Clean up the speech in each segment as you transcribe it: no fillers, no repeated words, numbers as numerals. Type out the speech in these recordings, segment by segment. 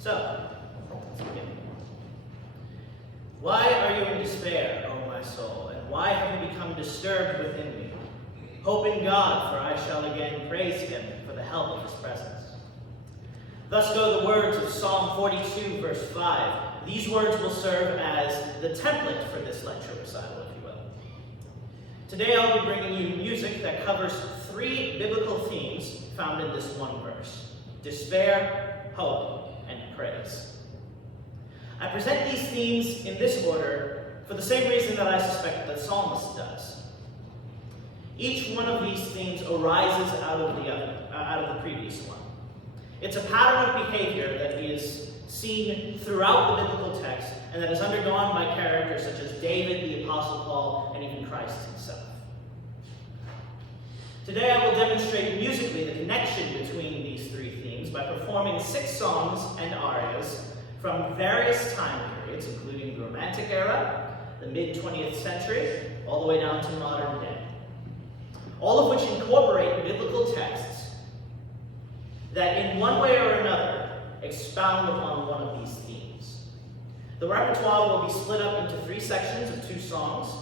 So, let's begin. Why are you in despair, O my soul, and why have you become disturbed within me? Hope in God, for I shall again praise him for the help of his presence. Thus go the words of Psalm 42, verse 5. These words will serve as the template for this lecture recital, if you will. Today I'll be bringing you music that covers three biblical themes found in this one verse: despair, hope, and praise. I present these themes in this order for the same reason that I suspect the psalmist does. Each one of these themes arises out of the previous one. It's a pattern of behavior that is seen throughout the biblical text and that is undergone by characters such as David, the Apostle Paul, and even Christ himself. Today I will demonstrate musically the connection between these three themes by performing 6 songs and arias from various time periods, including the Romantic era, the mid-20th century, all the way down to modern day. All of which incorporate biblical texts that in one way or another expound upon one of these themes. The repertoire will be split up into 3 sections of 2 songs,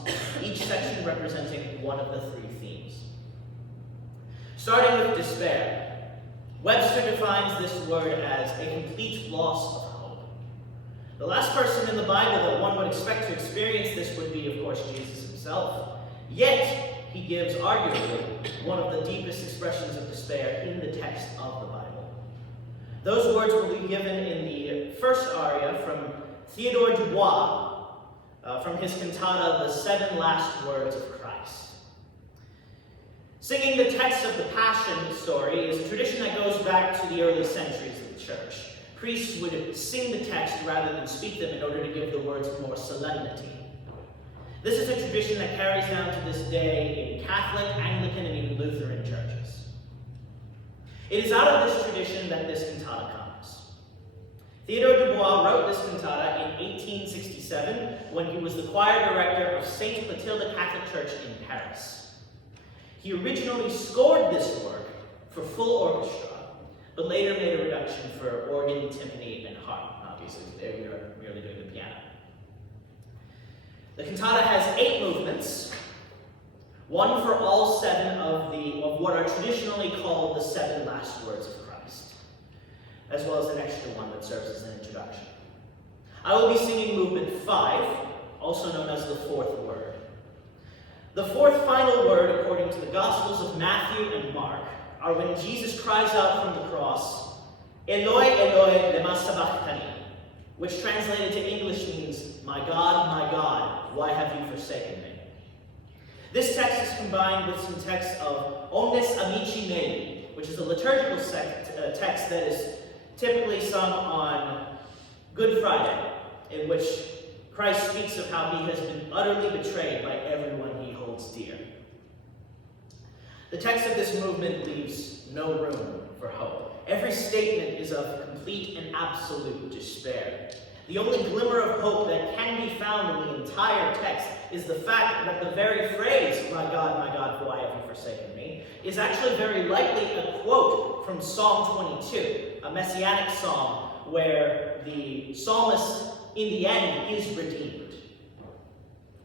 each section representing one of the 3 themes. Starting with despair, Webster defines this word as a complete loss of hope. The last person in the Bible that one would expect to experience this would be, of course, Jesus himself. Yet, he gives arguably one of the deepest expressions of despair in the text of the Bible. Those words will be given in the first aria from Theodore Dubois from his cantata, The 7 Last Words of Christ. Singing the text of the Passion story is a tradition that goes back to the early centuries of the church. Priests would sing the text rather than speak them in order to give the words more solemnity. This is a tradition that carries down to this day in Catholic, Anglican, and even Lutheran churches. It is out of this tradition that this cantata comes. Theodore Dubois wrote this cantata in 1867 when he was the choir director of St. Clotilde Catholic Church in Paris. He originally scored this work for full orchestra, but later made a reduction for organ, timpani, and harp. Obviously, there we are merely doing the piano. The cantata has 8 movements, one for all 7 of what are traditionally called the 7 last words of Christ, as well as an extra one that serves as an introduction. I will be singing movement 5, also known as the 4th word. The 4th final word, according to the Gospels of Matthew and Mark, are when Jesus cries out from the cross, Eloi, Eloi, lema sabachthani, which translated to English means, my God, why have you forsaken me? This text is combined with some texts of Omnes Amici Mei, which is a liturgical text that is typically sung on Good Friday, in which Christ speaks of how he has been utterly betrayed by everyone he holds dear. The text of this movement leaves no room for hope. Every statement is of complete and absolute despair. The only glimmer of hope that can be found in the entire text is the fact that the very phrase, my God, why have you forsaken me, is actually very likely a quote from Psalm 22, a messianic psalm where the psalmist, in the end, is redeemed.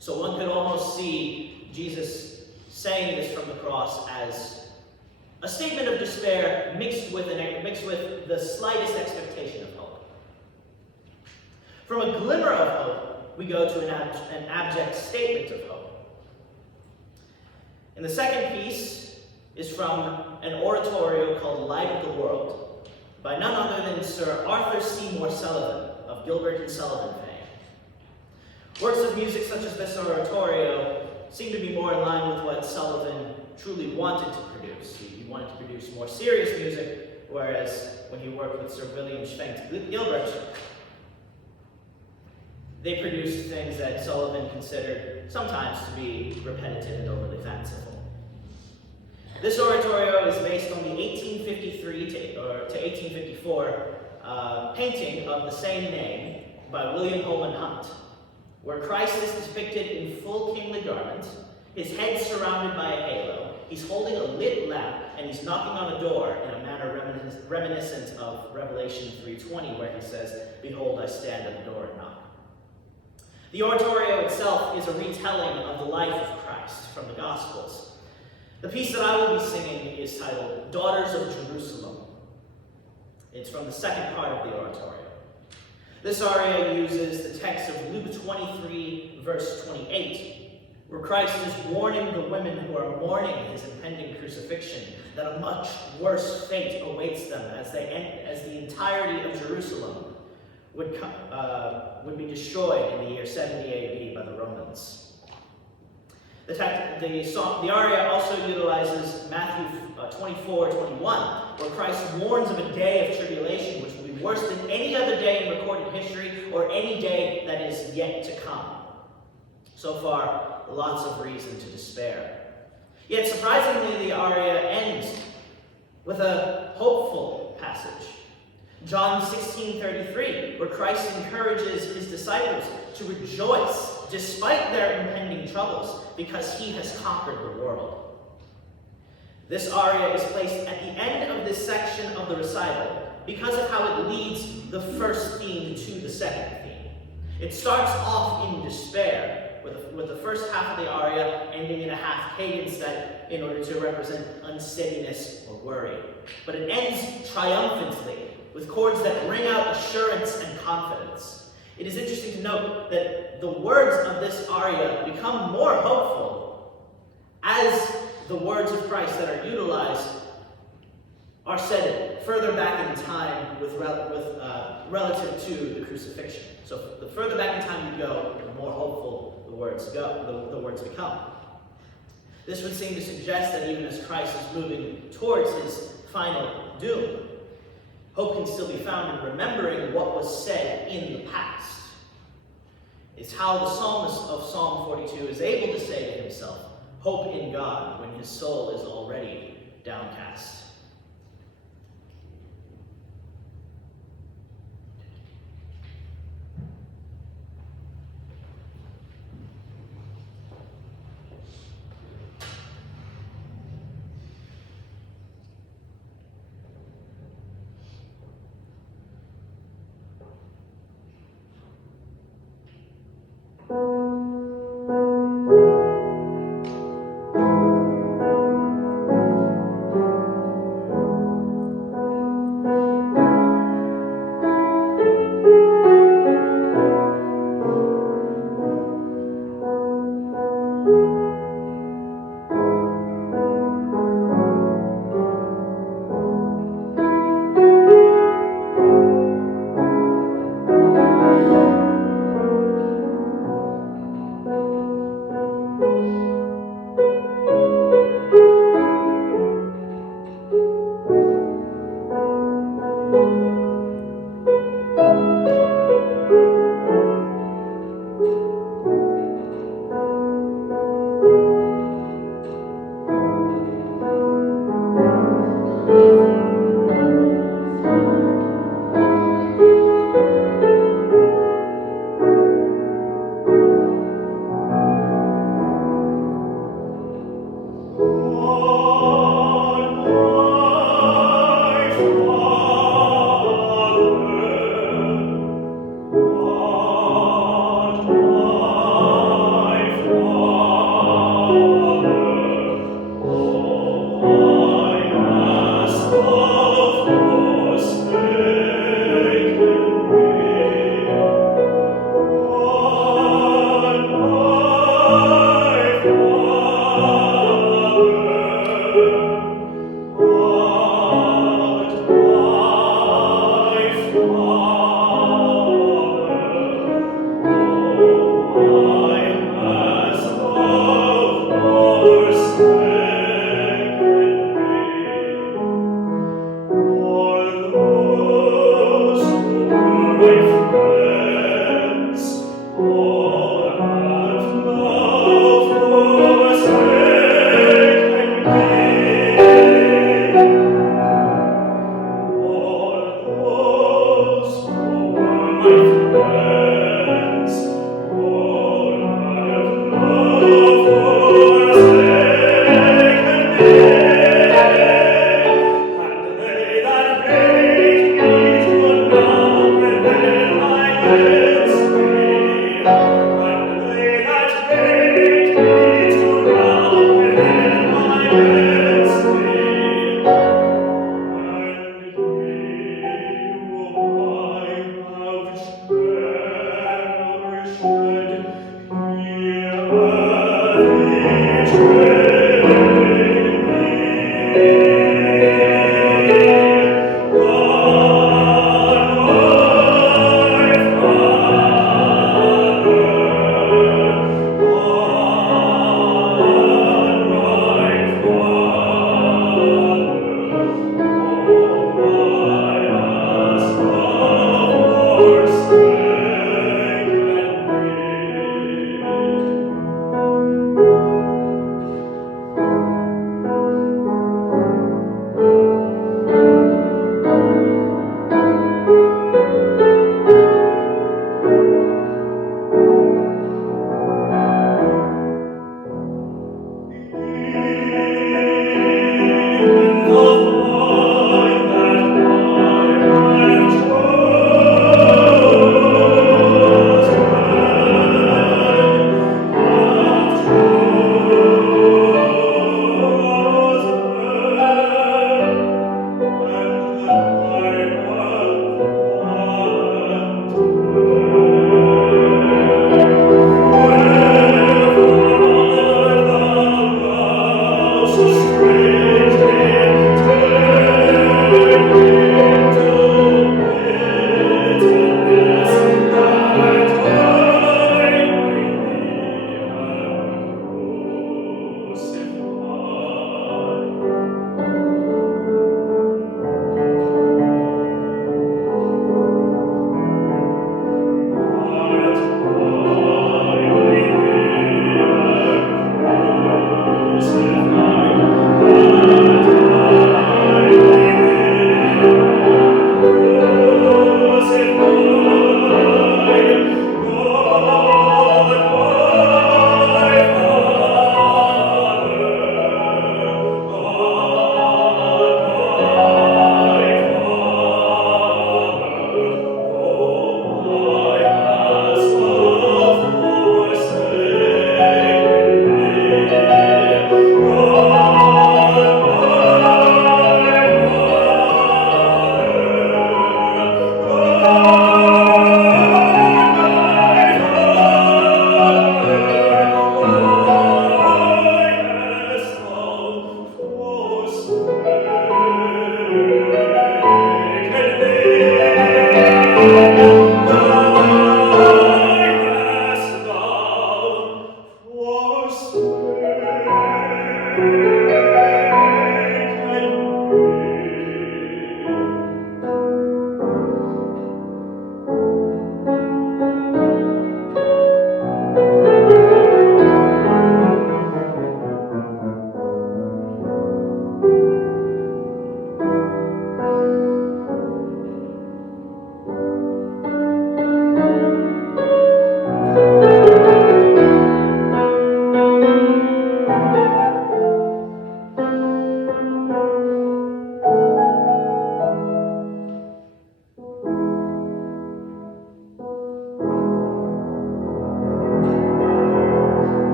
So one could almost see Jesus saying this from the cross as a statement of despair mixed with the slightest expectation of hope. From a glimmer of hope, we go to an abject statement of hope. And the second piece is from an oratorio called Light of the World, by none other than Sir Arthur Seymour Sullivan of Gilbert and Sullivan fame. Works of music such as this oratorio seem to be more in line with what Sullivan truly wanted to produce. He wanted to produce more serious music, whereas when he worked with Sir William Schwenk Gilbert, they produced things that Sullivan considered sometimes to be repetitive and overly fanciful. This oratorio is based on the 1853 to 1854 painting of the same name by William Holman Hunt, where Christ is depicted in full kingly garment, his head surrounded by a halo, he's holding a lit lamp, and he's knocking on a door in a manner reminiscent of Revelation 3:20, where he says, "Behold, I stand at the door and knock." The oratorio itself is a retelling of the life of Christ from the Gospels. The piece that I will be singing is titled "Daughters of Jerusalem." It's from the second part of the oratorio. This aria uses the text of Luke 23, verse 28, where Christ is warning the women who are mourning his impending crucifixion that a much worse fate awaits them as the entirety of Jerusalem would be destroyed in the year 70 AD by the Romans. The aria also utilizes Matthew 24:21, where Christ warns of a day of tribulation which will be worse than any other day in recorded history or any day that is yet to come. So far, lots of reason to despair. Yet surprisingly, the aria ends with a hopeful passage. John 16:33, where Christ encourages his disciples to rejoice despite their impending troubles, because he has conquered the world. This aria is placed at the end of this section of the recital because of how it leads the first theme to the second theme. It starts off in despair, with the first half of the aria ending in a half cadence that in order to represent unsteadiness or worry. But it ends triumphantly with chords that ring out assurance and confidence. It is interesting to note that the words of this aria become more hopeful as the words of Christ that are utilized are said further back in time relative to the crucifixion. So the further back in time you go, the more hopeful the words become. This would seem to suggest that even as Christ is moving towards his final doom, hope can still be found in remembering what was said in the past. It's how the psalmist of Psalm 42 is able to say to himself, "Hope in God," when his soul is already downcast.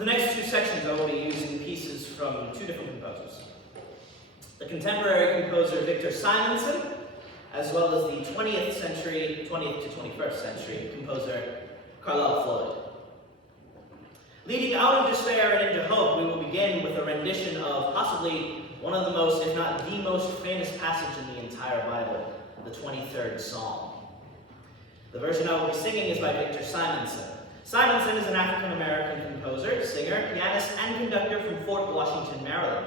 For the next two sections, I will be using pieces from two different composers. The contemporary composer Victor Simonsen, as well as the 20th to 21st century composer Carlisle Floyd. Leading out of despair and into hope, we will begin with a rendition of possibly one of the most, if not the most famous passage in the entire Bible, the 23rd Psalm. The version I will be singing is by Victor Simonsen. Simonsen is an African-American composer, singer, pianist, and conductor from Fort Washington, Maryland.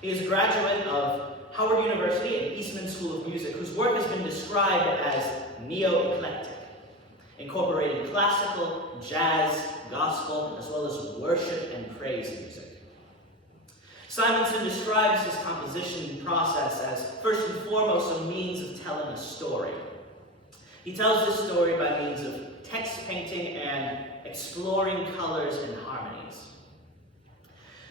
He is a graduate of Howard University and Eastman School of Music, whose work has been described as neo-eclectic, incorporating classical, jazz, gospel, as well as worship and praise music. Simonsen describes his composition process as, first and foremost, a means of telling a story. He tells this story by means of text painting and exploring colors and harmonies.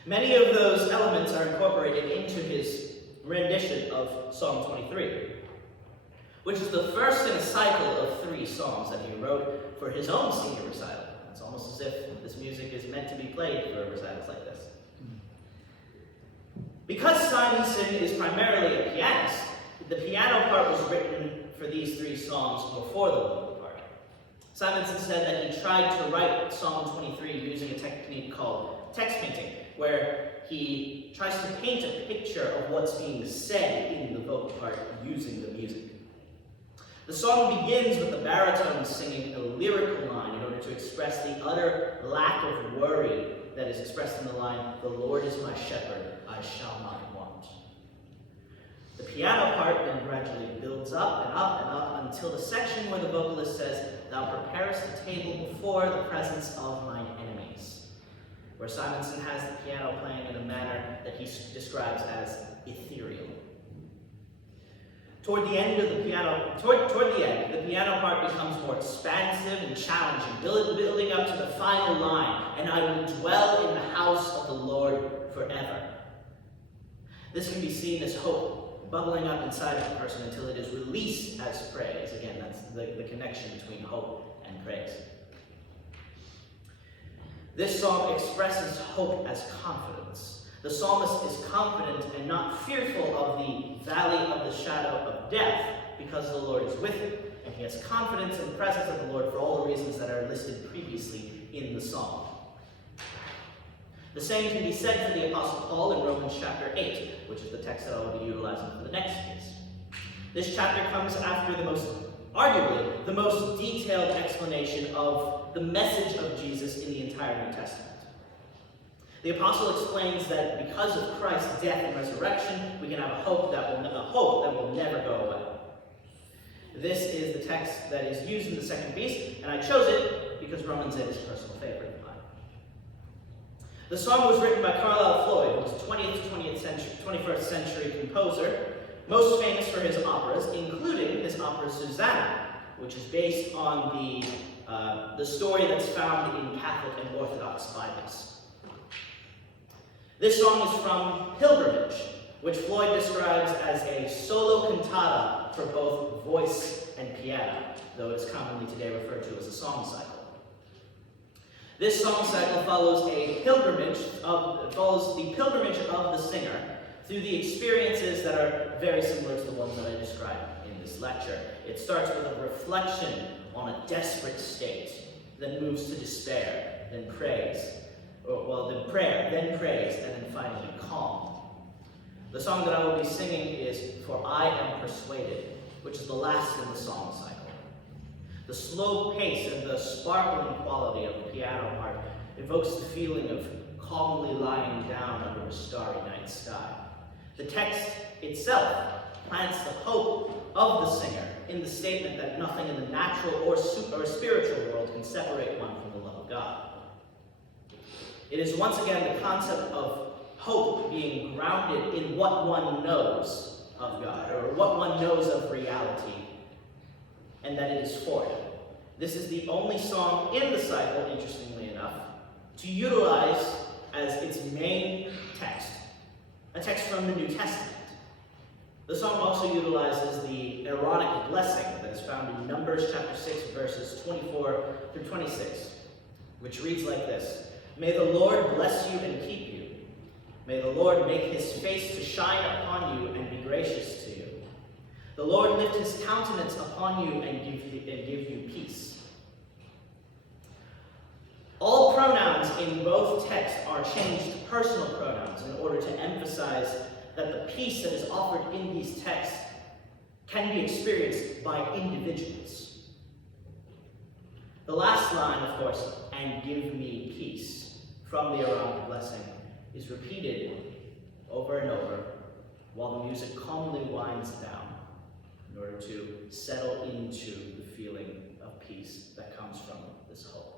Many of those elements are incorporated into his rendition of Psalm 23, which is the first in a cycle of 3 psalms that he wrote for his own senior recital. It's almost as if this music is meant to be played for recitals like this. Because Simonsen is primarily a pianist, the piano part was written for these 3 psalms before the vocal part. Simonsen said that he tried to write Psalm 23 using a technique called text painting, where he tries to paint a picture of what's being said in the vocal part using the music. The song begins with the baritone singing a lyrical line in order to express the utter lack of worry that is expressed in the line, "The Lord is my shepherd, I shall not want." The piano part then gradually builds up and up and up until the section where the vocalist says, "Thou preparest the table before the presence of mine enemies," where Simonsen has the piano playing in a manner that he describes as ethereal. Toward the end, the piano part becomes more expansive and challenging, building up to the final line, "And I will dwell in the house of the Lord forever." This can be seen as hope bubbling up inside of a person until it is released as praise. Again, that's the connection between hope and praise. This song expresses hope as confidence. The psalmist is confident and not fearful of the valley of the shadow of death because the Lord is with him, and he has confidence in the presence of the Lord for all the reasons that are listed previously in the psalm. The same can be said for the Apostle Paul in Romans chapter 8, which is the text that I will be utilizing for the next piece. This chapter comes after arguably the most detailed explanation of the message of Jesus in the entire New Testament. The apostle explains that because of Christ's death and resurrection, we can have a hope that will never go away. This is the text that is used in the second piece, and I chose it because Romans 8 is a personal favorite of mine. The song was written by Carlisle Floyd, who was a 20th to 21st century composer most famous for his operas, including his opera Susanna, which is based on the story that's found in Catholic and Orthodox Bibles. This song is from Pilgrimage, which Floyd describes as a solo cantata for both voice and piano, though it's commonly today referred to as a song cycle. This song cycle follows the pilgrimage of the singer through the experiences that are very similar to the ones that I described in this lecture. It starts with a reflection on a desperate state, then moves to despair, then praise, then prayer, then praise, and then finally calm. The song that I will be singing is For I Am Persuaded, which is the last in the song cycle. The slow pace and the sparkling quality of the piano part evokes the feeling of calmly lying down under a starry night sky. The text itself plants the hope of the singer in the statement that nothing in the natural or spiritual world can separate one from the love of God. It is once again the concept of hope being grounded in what one knows of God, or what one knows of reality, and that it is for him. This is the only song in the cycle, interestingly enough, to utilize as its main text a text from the New Testament. The song also utilizes the Aaronic Blessing that is found in Numbers chapter 6, verses 24 through 26, which reads like this: May the Lord bless you and keep you. May the Lord make his face to shine upon you and be gracious to you. The Lord lift his countenance upon you and give you peace. All pronouns in both texts are changed to personal pronouns in order to emphasize that the peace that is offered in these texts can be experienced by individuals. The last line, of course, and give me peace, from the Aaronic Blessing, is repeated over and over while the music calmly winds down in order to settle into the feeling of peace that comes from this hope.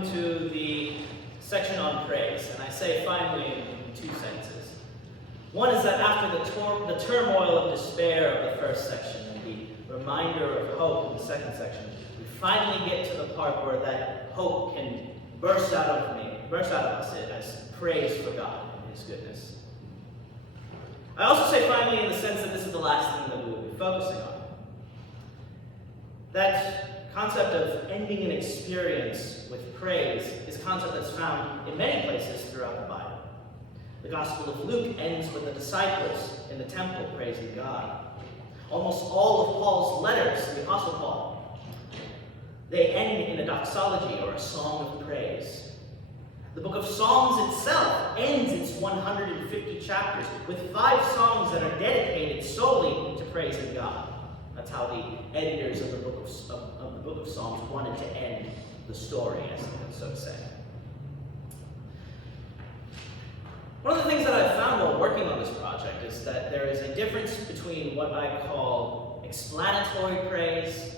coming to the section on praise, and I say finally in two senses. One is that after the turmoil of despair of the first section and the reminder of hope in the second section, we finally get to the part where that hope can burst out of us as praise for God and His goodness. I also say finally in the sense that this is the last thing that we will be focusing on. That concept of ending an experience with praise is a concept that's found in many places throughout the Bible. The Gospel of Luke ends with the disciples in the temple praising God. Almost all of Paul's letters, the Apostle Paul, they end in a doxology or a song of praise. The book of Psalms itself ends its 150 chapters with 5 songs that are dedicated solely to praising God. That's how the editors of the book of Psalms wanted to end the story, so to say. One of the things that I've found while working on this project is that there is a difference between what I call explanatory praise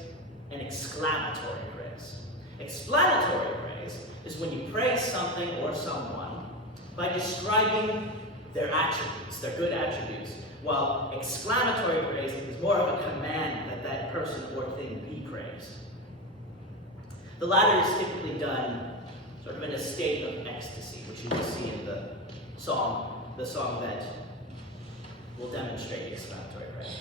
and exclamatory praise. Explanatory praise is when you praise something or someone by describing their attributes, their good attributes, while exclamatory praise is more of a command that that person or thing be praised. The latter is typically done sort of in a state of ecstasy, which you will see in the song that will demonstrate the exclamatory praise.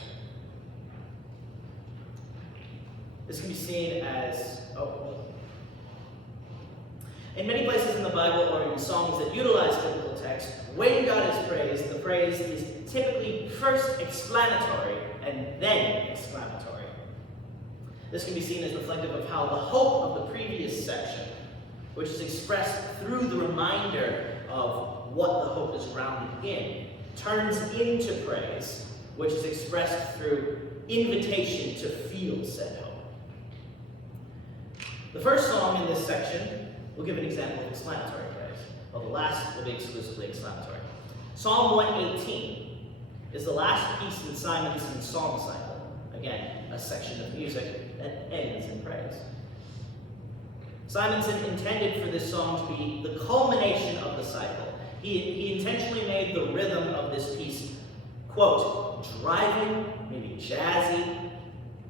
This can be seen as, in many places in the Bible or in songs that utilize biblical text, when God is praised, the praise is typically first explanatory and then exclamatory. This can be seen as reflective of how the hope of the previous section, which is expressed through the reminder of what the hope is grounded in, turns into praise, which is expressed through invitation to feel said hope. The first song in this section will give an example of exclamatory praise, while the last will be exclusively exclamatory. Psalm 118 is the last piece in Simonsen's song cycle. Again, a section of music that ends in praise. Simonsen intended for this song to be the culmination of the cycle. He intentionally made the rhythm of this piece, quote, driving, maybe jazzy,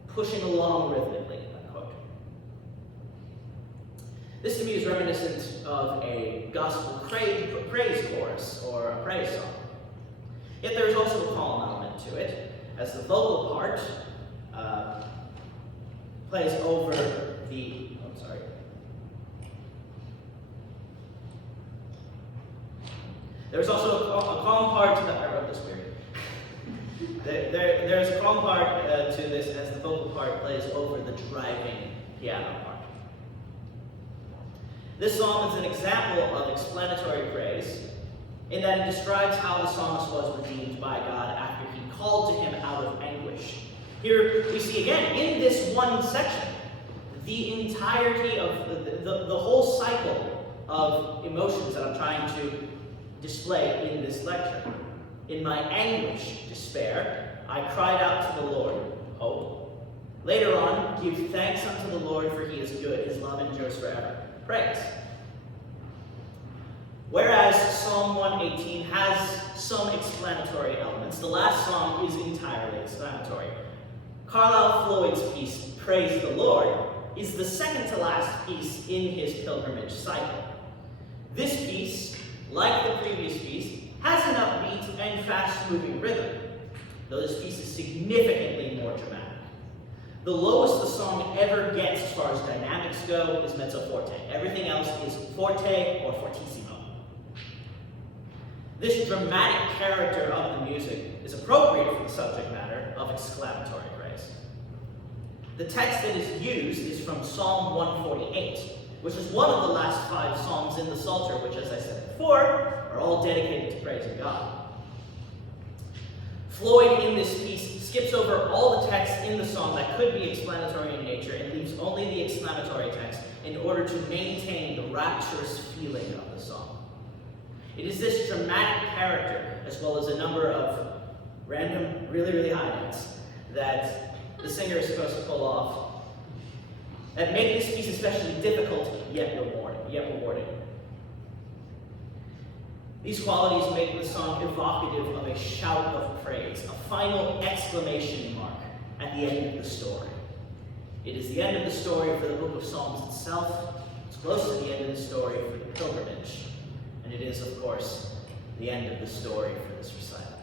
pushing along rhythmically, unquote. This to me is reminiscent of a gospel praise chorus or a praise song. Yet there is also a calm element to it, as the vocal part plays over the, There's also a calm part to that. I wrote this weird. There's a calm part to this as the vocal part plays over the driving piano part. This psalm is an example of explanatory praise in that it describes how the psalmist was redeemed by God after he called to him out of anguish. Here we see again, in this one section, the entirety of the whole cycle of emotions that I'm trying to display in this lecture. In my anguish, despair, I cried out to the Lord, hope. Later on, give thanks unto the Lord, for he is good, his love endures forever. Praise. Whereas Psalm 118 has some explanatory elements, the last psalm is entirely exclamatory. Carlisle Floyd's piece, Praise the Lord, is the second to last piece in his pilgrimage cycle. This piece, like the previous piece, has an upbeat and fast-moving rhythm, though this piece is significantly more dramatic. The lowest the song ever gets as far as dynamics go is mezzo forte. Everything else is forte or fortissimo. This dramatic character of the music is appropriate for the subject matter of exclamatory praise. The text that is used is from Psalm 148, which is one of the last 5 psalms in the Psalter, which, as I said before, are all dedicated to praising God. Floyd, in this piece, skips over all the text in the song that could be explanatory in nature and leaves only the exclamatory text in order to maintain the rapturous feeling of the song. It is this dramatic character, as well as a number of random, really, really high notes, that the singer is supposed to pull off that make this piece especially difficult, yet rewarding. These qualities make the song evocative of a shout of praise, a final exclamation mark at the end of the story. It is the end of the story for the book of Psalms itself. It's close to the end of the story for the pilgrimage. And it is, of course, the end of the story for this recital.